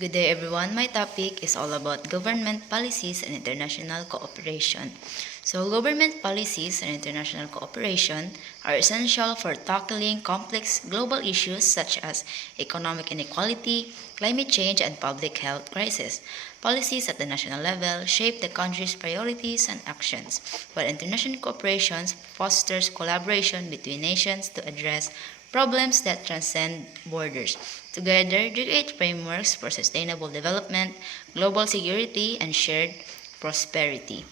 Good day, everyone. My topic is all about government policies and international cooperation. Government policies and international cooperation are essential for tackling complex global issues such as economic inequality, climate change, and public health crisis. Policies at the national level shape the country's priorities and actions, while international cooperation fosters collaboration between nations to address problems that transcend borders. Together, they create frameworks for sustainable development, global security, and shared prosperity.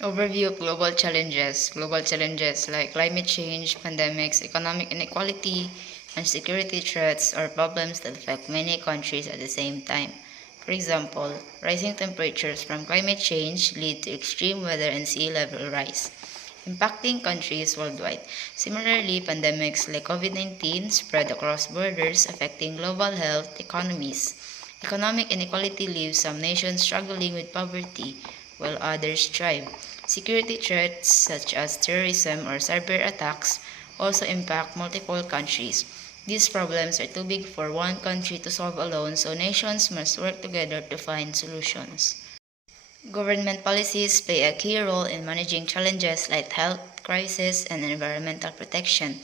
Overview of global challenges. Global challenges like climate change, pandemics, economic inequality, and security threats are problems that affect many countries at the same time. For example, rising temperatures from climate change lead to extreme weather and sea level rise, impacting countries worldwide. Similarly, pandemics like COVID-19 spread across borders, affecting global health economies. Economic inequality leaves some nations struggling with poverty, while others thrive. Security threats such as terrorism or cyber attacks also impact multiple countries. These problems are too big for one country to solve alone, so nations must work together to find solutions. Government policies play a key role in managing challenges like health crisis and environmental protection.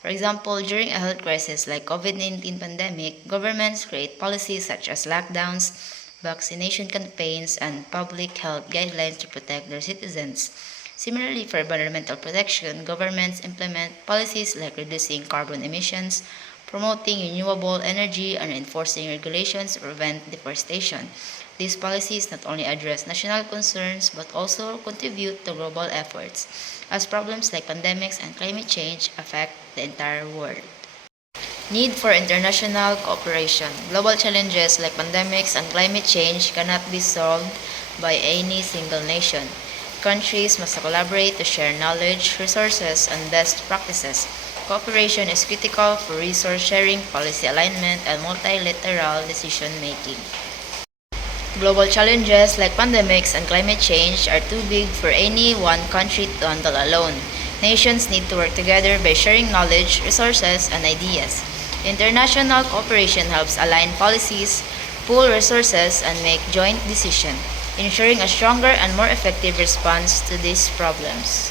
For example, during a health crisis like COVID-19 pandemic, governments create policies such as lockdowns, vaccination campaigns, and public health guidelines to protect their citizens. Similarly, for environmental protection, governments implement policies like reducing carbon emissions, promoting renewable energy, and enforcing regulations to prevent deforestation. These policies not only address national concerns but also contribute to global efforts, as problems like pandemics and climate change affect the entire world. Need for international cooperation. Global challenges like pandemics and climate change cannot be solved by any single nation. Countries must collaborate to share knowledge, resources, and best practices. Cooperation is critical for resource sharing, policy alignment, and multilateral decision making. Global challenges like pandemics and climate change are too big for any one country to handle alone. Nations need to work together by sharing knowledge, resources, and ideas. International cooperation helps align policies, pool resources, and make joint decisions, ensuring a stronger and more effective response to these problems.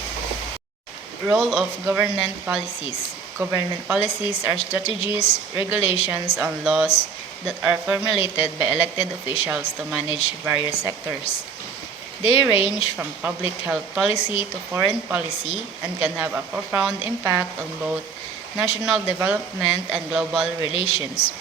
Role of government policies. Government policies are strategies, regulations, and laws that are formulated by elected officials to manage various sectors. They range from public health policy to foreign policy and can have a profound impact on both national development and global relations.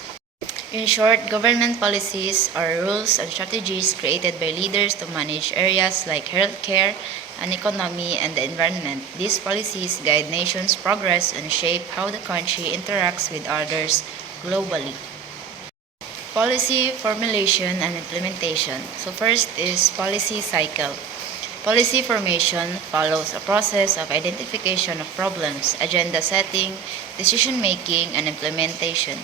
In short, government policies are rules and strategies created by leaders to manage areas like healthcare, an economy, and the environment. These policies guide nations' progress and shape how the country interacts with others globally. Policy formulation and implementation. First is policy cycle. Policy formation follows a process of identification of problems, agenda setting, decision making, and implementation.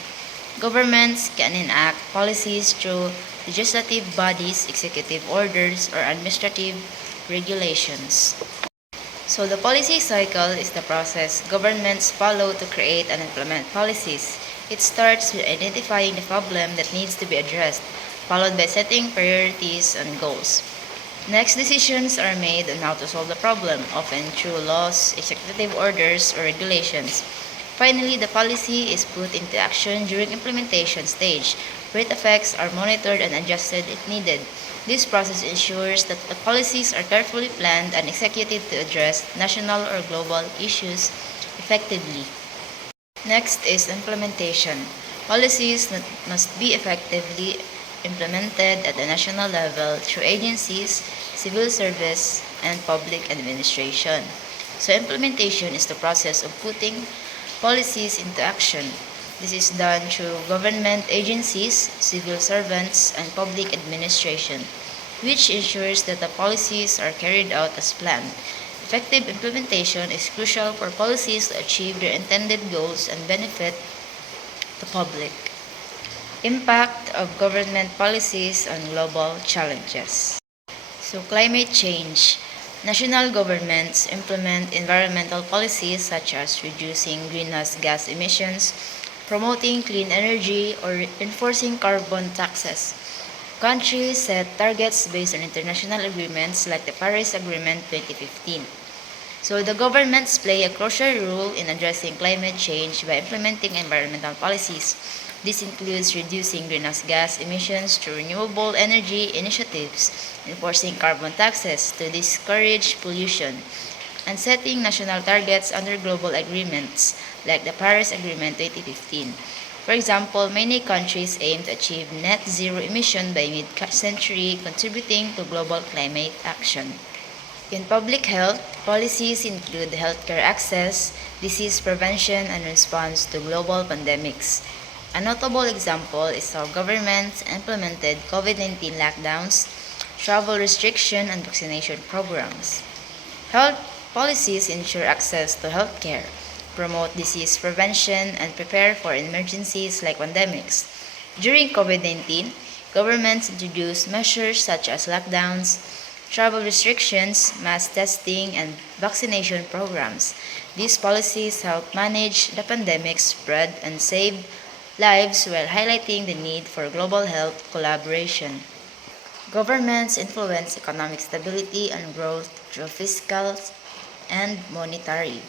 Governments can enact policies through legislative bodies, executive orders, or administrative regulations. The policy cycle is the process governments follow to create and implement policies. It starts with identifying the problem that needs to be addressed, followed by setting priorities and goals. Next, decisions are made on how to solve the problem, often through laws, executive orders, or regulations. Finally, the policy is put into action during implementation stage, where its effects are monitored and adjusted if needed. This process ensures that the policies are carefully planned and executed to address national or global issues effectively. Next is implementation. Policies must be effectively implemented at the national level through agencies, civil service, and public administration. Implementation is the process of putting policies into action. This is done through government agencies, civil servants, and public administration, which ensures that the policies are carried out as planned. Effective implementation is crucial for policies to achieve their intended goals and benefit the public. Impact of government policies on global challenges. Climate change. National governments implement environmental policies such as reducing greenhouse gas emissions, promoting clean energy, or enforcing carbon taxes. Countries set targets based on international agreements like the Paris Agreement 2015. So the governments play a crucial role in addressing climate change by implementing environmental policies. This includes reducing greenhouse gas emissions through renewable energy initiatives, enforcing carbon taxes to discourage pollution, and setting national targets under global agreements like the Paris Agreement 2015. For example, many countries aim to achieve net zero emission by mid-century, contributing to global climate action. In public health, policies include healthcare access, disease prevention, and response to global pandemics. A notable example is how governments implemented COVID-19 lockdowns, travel restriction, and vaccination programs. Health policies ensure access to healthcare, promote disease prevention, and prepare for emergencies like pandemics. During COVID-19, governments introduced measures such as lockdowns, travel restrictions, mass testing, and vaccination programs. These policies help manage the pandemic spread and save lives while highlighting the need for global health collaboration. Governments influence economic stability and growth through fiscal and monetary.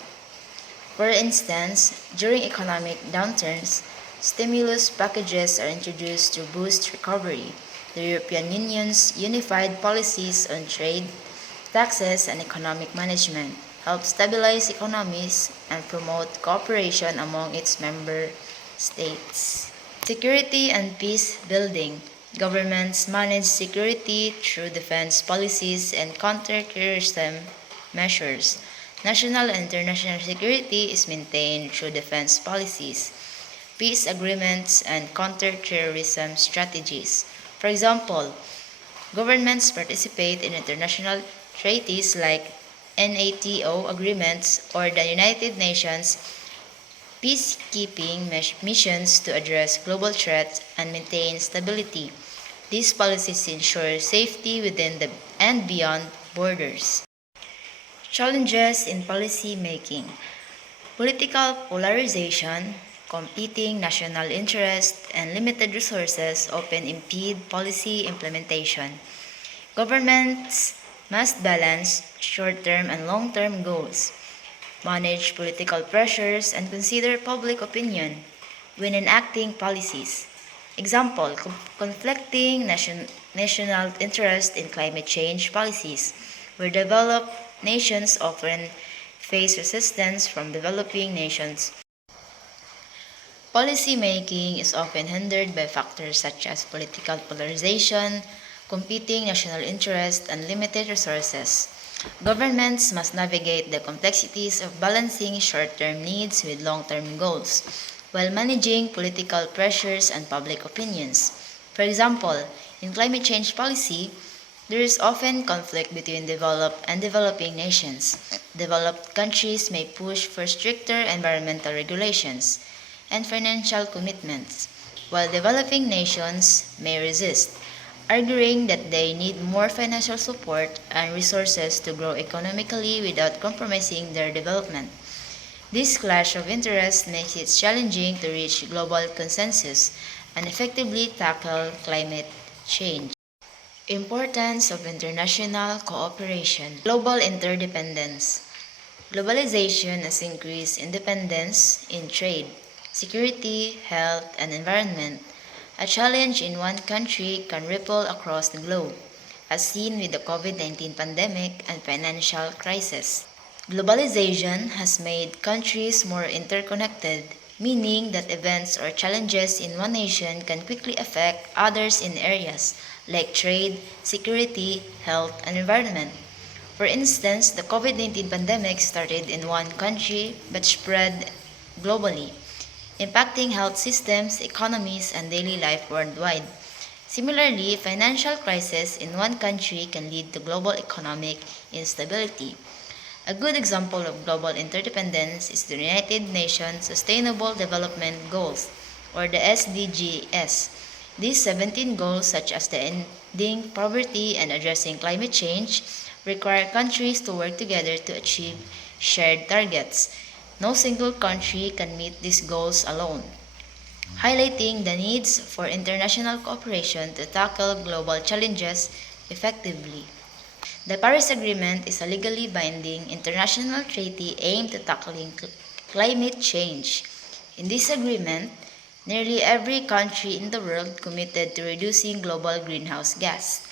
For instance, during economic downturns, stimulus packages are introduced to boost recovery. The European Union's unified policies on trade, taxes, and economic management help stabilize economies and promote cooperation among its member states. Security and peace building. Governments manage security through defense policies and counterterrorism measures. National and international security is maintained through defense policies, peace agreements, and counterterrorism strategies. For example, governments participate in international treaties like NATO agreements or the United Nations peacekeeping missions to address global threats and maintain stability. These policies ensure safety within and beyond borders. Challenges in policy making. Political polarization, competing national interests, and limited resources often impede policy implementation. Governments must balance short-term and long-term goals, manage political pressures, and consider public opinion when enacting policies. Example, conflicting national interest in climate change policies, where developed nations often face resistance from developing nations. Policy making is often hindered by factors such as political polarization, competing national interests, and limited resources. Governments must navigate the complexities of balancing short-term needs with long-term goals, while managing political pressures and public opinions. For example, in climate change policy, there is often conflict between developed and developing nations. Developed countries may push for stricter environmental regulations and financial commitments, while developing nations may resist, arguing that they need more financial support and resources to grow economically without compromising their development. This clash of interests makes it challenging to reach global consensus and effectively tackle climate change. Importance of international cooperation. Global interdependence. Globalization has increased independence in trade, security, health, and environment. A challenge in one country can ripple across the globe, as seen with the COVID-19 pandemic and financial crisis. Globalization has made countries more interconnected, meaning that events or challenges in one nation can quickly affect others in areas like trade, security, health, and environment. For instance, the COVID-19 pandemic started in one country but spread globally, impacting health systems, economies, and daily life worldwide. Similarly, financial crisis in one country can lead to global economic instability. A good example of global interdependence is the United Nations Sustainable Development Goals, or the SDGs. These 17 goals, such as the ending poverty and addressing climate change, require countries to work together to achieve shared targets. No single country can meet these goals alone. highlighting the needs for international cooperation to tackle global challenges effectively. The Paris Agreement is a legally binding international treaty aimed at tackling climate change. In this agreement, nearly every country in the world committed to reducing global greenhouse gas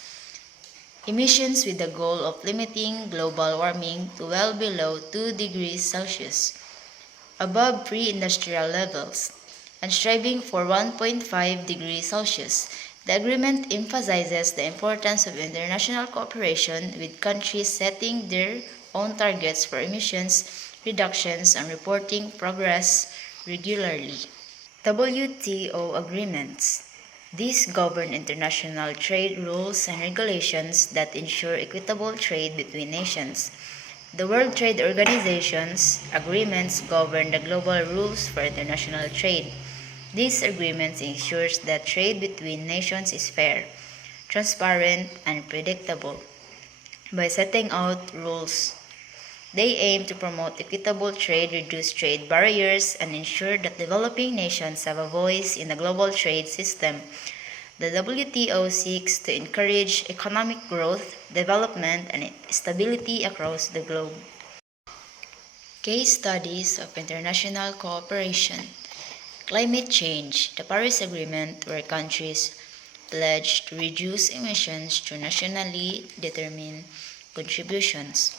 emissions with the goal of limiting global warming to well below 2 degrees Celsius, above pre-industrial levels, and striving for 1.5 degrees Celsius. The agreement emphasizes the importance of international cooperation with countries setting their own targets for emissions reductions and reporting progress regularly. WTO agreements. These govern international trade rules and regulations that ensure equitable trade between nations. The World Trade Organization's agreements govern the global rules for international trade. These agreements ensures that trade between nations is fair, transparent, and predictable. By setting out rules, they aim to promote equitable trade, reduce trade barriers, and ensure that developing nations have a voice in the global trade system. The WTO seeks to encourage economic growth, development, and stability across the globe. Case studies of international cooperation. Climate change. The Paris Agreement, where countries pledge to reduce emissions through nationally determined contributions.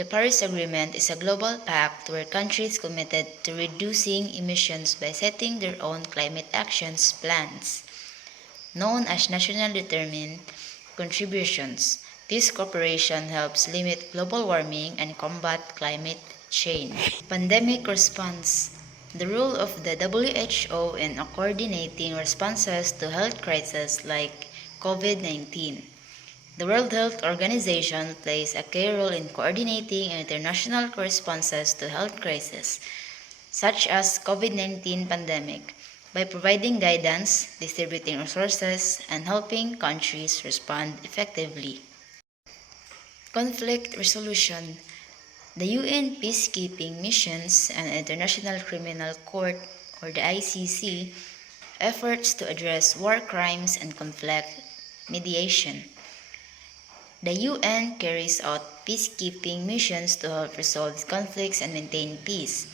The Paris Agreement is a global pact where countries committed to reducing emissions by setting their own climate actions plans, known as nationally determined contributions. This cooperation helps limit global warming and combat climate change. Pandemic response. The role of the WHO in coordinating responses to health crises like COVID-19. The World Health Organization plays a key role in coordinating international responses to health crises, such as COVID-19 pandemic, by providing guidance, distributing resources, and helping countries respond effectively. Conflict resolution. The UN peacekeeping missions and International Criminal Court, or the ICC, efforts to address war crimes and conflict mediation. The UN carries out peacekeeping missions to help resolve conflicts and maintain peace.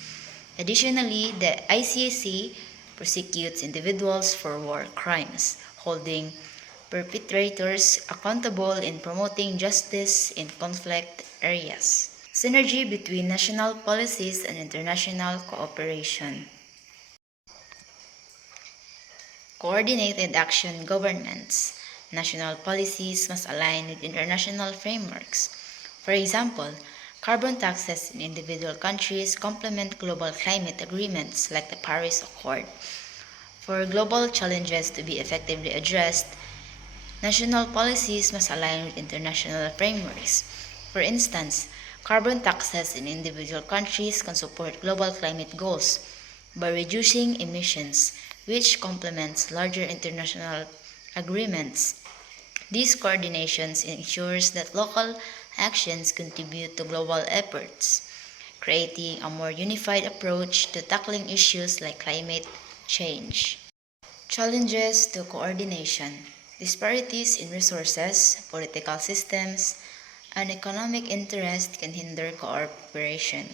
Additionally, the ICC prosecutes individuals for war crimes, holding perpetrators accountable and promoting justice in conflict areas. Synergy between national policies and international cooperation. Coordinated action governments. National policies must align with international frameworks. For example, carbon taxes in individual countries complement global climate agreements like the Paris Accord. For global challenges to be effectively addressed, national policies must align with international frameworks. For instance, carbon taxes in individual countries can support global climate goals by reducing emissions, which complements larger international agreements. These coordinations ensures that local actions contribute to global efforts, creating a more unified approach to tackling issues like climate change. Challenges to coordination. Disparities in resources, political systems, and economic interest can hinder cooperation.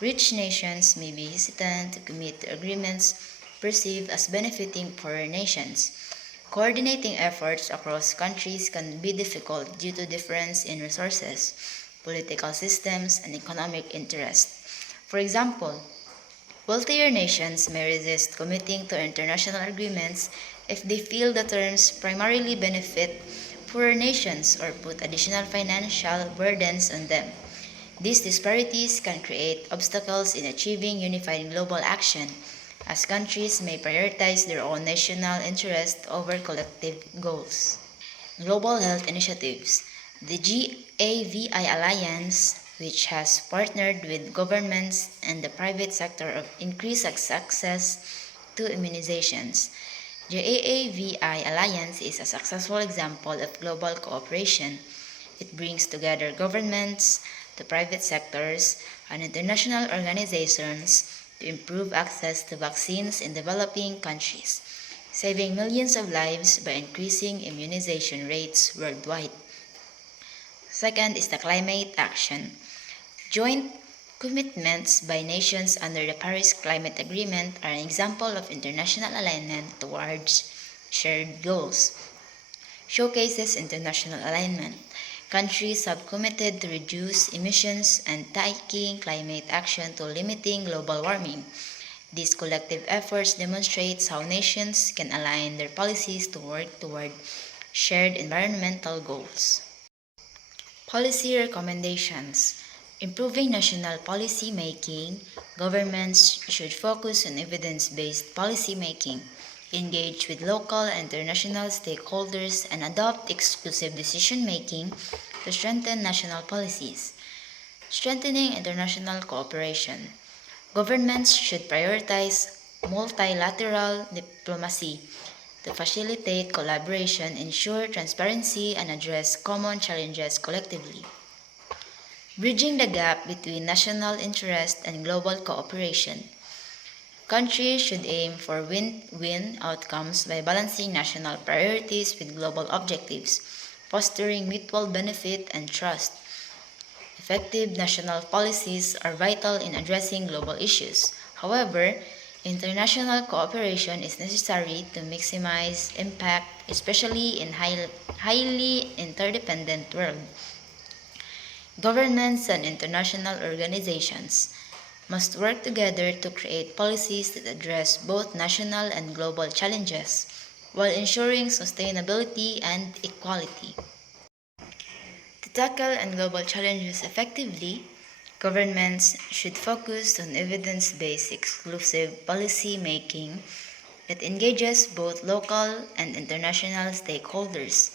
Rich nations may be hesitant to commit to agreements perceived as benefiting poorer nations. Coordinating efforts across countries can be difficult due to difference in resources, political systems, and economic interest. For example, wealthier nations may resist committing to international agreements if they feel the terms primarily benefit poorer nations or put additional financial burdens on them. These disparities can create obstacles in achieving unified global action, as countries may prioritize their own national interest over collective goals. Global Health Initiatives. The GAVI Alliance, which has partnered with governments and the private sector of increased access to immunizations. The GAVI Alliance is a successful example of global cooperation. It brings together governments, the private sectors, and international organizations to improve access to vaccines in developing countries, saving millions of lives by increasing immunization rates worldwide. Second is the climate action. Joint commitments by nations under the Paris Climate Agreement are an example of international alignment towards shared goals. Showcases international alignment. Countries have committed to reduce emissions and taking climate action to limiting global warming. These collective efforts demonstrates how nations can align their policies to work toward shared environmental goals. Policy recommendations. Improving national policy making, governments should focus on evidence-based policy making, engage with local and international stakeholders, and adopt exclusive decision making to strengthen national policies. Strengthening international cooperation. Governments should prioritize multilateral diplomacy to facilitate collaboration, ensure transparency, and address common challenges collectively. Bridging the gap between national interest and global cooperation. Countries should aim for win-win outcomes by balancing national priorities with global objectives, fostering mutual benefit and trust. Effective national policies are vital in addressing global issues. However, international cooperation is necessary to maximize impact, especially in highly interdependent world. Governments and international organizations must work together to create policies that address both national and global challenges while ensuring sustainability and equality. To tackle and global challenges effectively, governments should focus on evidence-based exclusive policy making that engages both local and international stakeholders.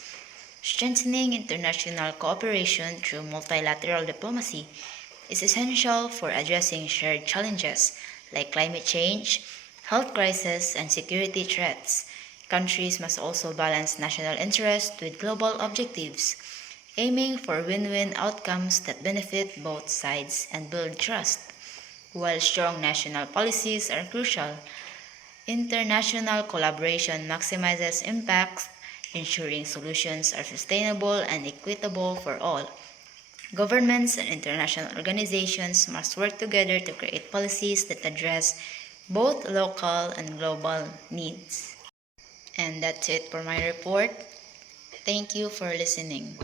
Strengthening international cooperation through multilateral diplomacy is essential for addressing shared challenges like climate change, health crisis, and security threats. Countries must also balance national interests with global objectives, aiming for win-win outcomes that benefit both sides and build trust. While strong national policies are crucial, international collaboration maximizes impact, ensuring solutions are sustainable and equitable for all. Governments and international organizations must work together to create policies that address both local and global needs. And that's it for my report. Thank you for listening.